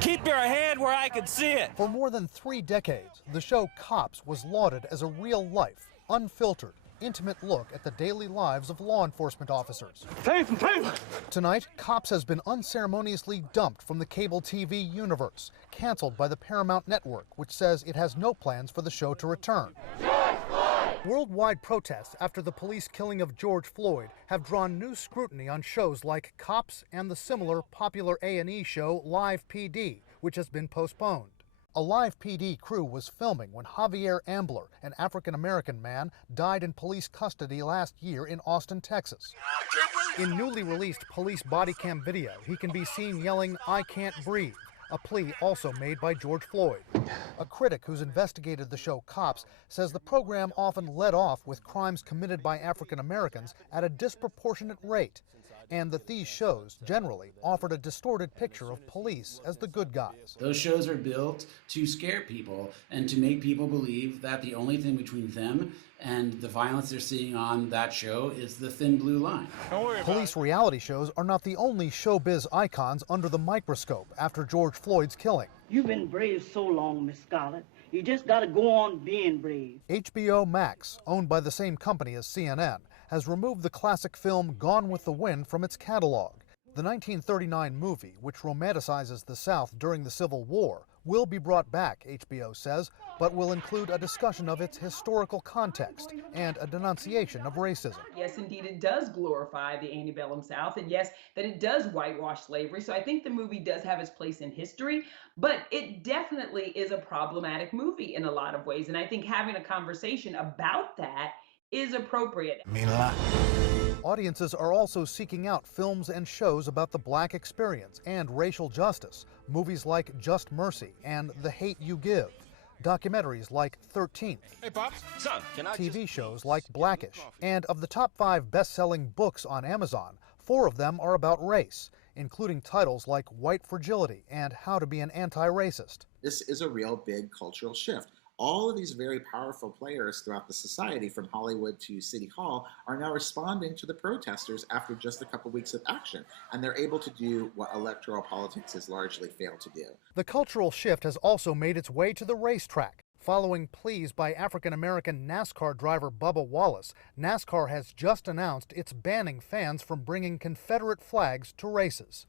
Keep your head where I can see it. For more than 3 decades, the show Cops was lauded as a real-life, unfiltered, intimate look at the daily lives of law enforcement officers. Tonight, Cops has been unceremoniously dumped from the cable TV universe, canceled by the Paramount Network, which says it has no plans for the show to return. Worldwide protests after the police killing of George Floyd have drawn new scrutiny on shows like Cops and the similar popular A&E show Live PD, which has been postponed. A Live PD crew was filming when Javier Ambler, an African-American man, died in police custody last year in Austin, Texas. In newly released police body cam video, he can be seen yelling, "I can't breathe," a plea also made by George Floyd. A critic who's investigated the show Cops says the program often led off with crimes committed by African Americans at a disproportionate rate, and that these shows generally offered a distorted picture of police as the good guys. Those shows are built to scare people and to make people believe that the only thing between them and the violence they're seeing on that show is the thin blue line. Police reality shows are not the only showbiz icons under the microscope after George Floyd's killing. You've been brave so long, Miss Scarlett. You just gotta go on being brave. HBO Max, owned by the same company as CNN, has removed the classic film Gone with the Wind from its catalog. The 1939 movie, which romanticizes the South during the Civil War, will be brought back, HBO says, but will include a discussion of its historical context and a denunciation of racism. Yes, indeed, it does glorify the antebellum South, and yes, that it does whitewash slavery. So I think the movie does have its place in history, but it definitely is a problematic movie in a lot of ways. And I think having a conversation about that is appropriate. Audiences are also seeking out films and shows about the black experience and racial justice, movies like Just Mercy and The Hate U Give, documentaries like 13th, Hey, Pops. Son, can I TV shows like Blackish, and of the top 5 best-selling books on Amazon, 4 of them are about race, including titles like White Fragility and How to Be an Anti-Racist. This is a real big cultural shift. All of these very powerful players throughout the society, from Hollywood to City Hall, are now responding to the protesters after just a couple weeks of action, and they're able to do what electoral politics has largely failed to do. The cultural shift has also made its way to the racetrack. Following pleas by African-American NASCAR driver Bubba Wallace, NASCAR has just announced it's banning fans from bringing Confederate flags to races.